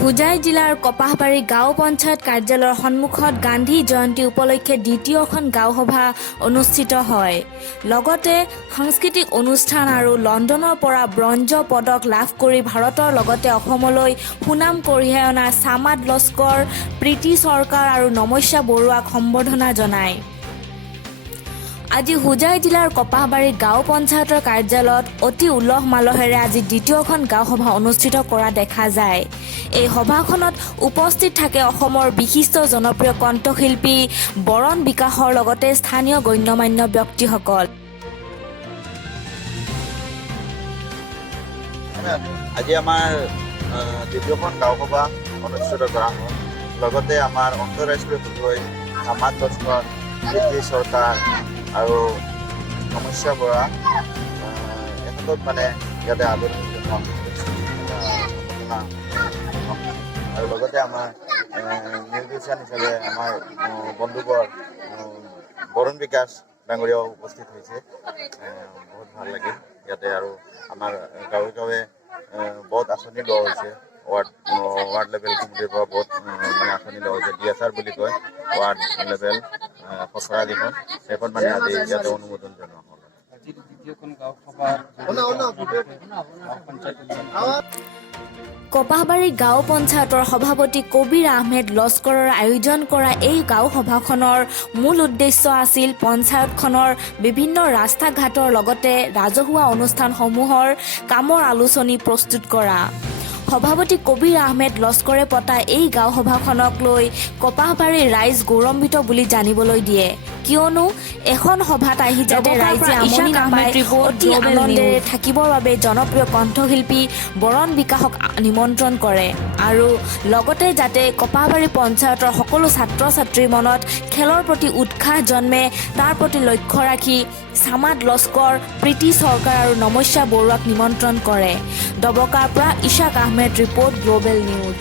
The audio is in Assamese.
হোজাই জিলাৰ কপাহবাৰী গাঁও পঞ্চায়ত কাৰ্যালয়ৰ সন্মুখত গান্ধী জয়ন্তী উপলক্ষে দ্বিতীয়খন গাঁও সভা অনুষ্ঠিত হয়। লগতে সাংস্কৃতিক অনুষ্ঠান আৰু লণ্ডনৰ পৰা ব্ৰঞ্জ পদক লাভ কৰি ভাৰতৰ লগতে অসমলৈ সুনাম কঢ়িয়াই অনা চামাদ লস্কৰ, প্ৰীতি চৰকাৰ আৰু নমস্যা বৰুৱাক সম্বৰ্ধনা জনায়। আজি হোজাই জিলাৰ কপাহবাৰী গাঁও পঞ্চায়তৰ কাৰ্যালয়ত অতি উলহ মালহেৰে আজি দ্বিতীয়খন গাঁও সভা অনুষ্ঠিত কৰা দেখা যায়। এই সভাখনত উপস্থিত থাকে অসমৰ বিশিষ্ট জনপ্ৰিয় কণ্ঠশিল্পী বৰণ বিকাশৰ লগতে স্থানীয় গণ্যমান্য ব্যক্তিসকল। আজি আমাৰ দ্বিতীয়খন গাঁও সভা অনুষ্ঠিত কৰা হ'ল। লগতে আমাৰ আন্তঃৰাষ্ট্ৰীয় বিষয় চামাদ লস্কৰ, প্ৰীতি চৰকাৰ আৰু নমস্যা বৰা এখনত ইয়াতে আদৰণি আৰু লগতে আমাৰ মিউজিচিয়ান হিচাপে আমাৰ বন্ধুবৰ বৰুণ বিকাশ ডাঙৰীয়াও উপস্থিত হৈছে। বহুত ভাল লাগিল ইয়াতে। আৰু আমাৰ গাঁৱে গাঁৱে বহুত আঁচনি লোৱা হৈছে। ৱাৰ্ড লেভেল কমিটিৰ পৰা বহুত আঁচনি লোৱা হৈছে। DSR বুলি কয়, ৱাৰ্ড লেভেল খচৰা যিখন, সেইখন আজি ইয়াতে অনুমোদন জনোৱা হ'ল। কপাহবাৰী গাঁও পঞ্চায়তৰ সভাপতি কবিৰ আহমেদ লস্কৰৰ আয়োজন কৰা এই গাঁও সভাখনৰ মূল উদ্দেশ্য আছিল পঞ্চায়তখনৰ বিভিন্ন ৰাস্তা ঘাটৰ লগতে ৰাজহুৱা অনুষ্ঠানসমূহৰ কামৰ আলোচনী প্ৰস্তুত কৰা। সভাপতি কবিৰ আহমেদ লস্কৰে পতা এই গাঁও সভাখনক লৈ কপাহবাৰীৰ ৰাইজ গৌৰৱান্বিত বুলি জানিবলৈ দিয়ে, কিয়নো এখন সভাত আহি যাতে ৰাইজে আমনি নাপায় অতি আনন্দেৰে থাকিবৰ বাবে জনপ্ৰিয় কণ্ঠশিল্পী বৰণ বিকাশক নিমন্ত্ৰণ কৰে আৰু লগতে যাতে কপাহবাৰী পঞ্চায়তৰ সকলো ছাত্ৰ ছাত্ৰীৰ মনত খেলৰ প্ৰতি উৎসাহ জন্মে তাৰ প্ৰতি লক্ষ্য ৰাখি চামাদ লস্কৰ, প্ৰীতি চৰকাৰ আৰু নমস্যা বৰুৱাক নিমন্ত্ৰণ কৰে। দবকাৰ পৰা Isak Ahmed report, global news.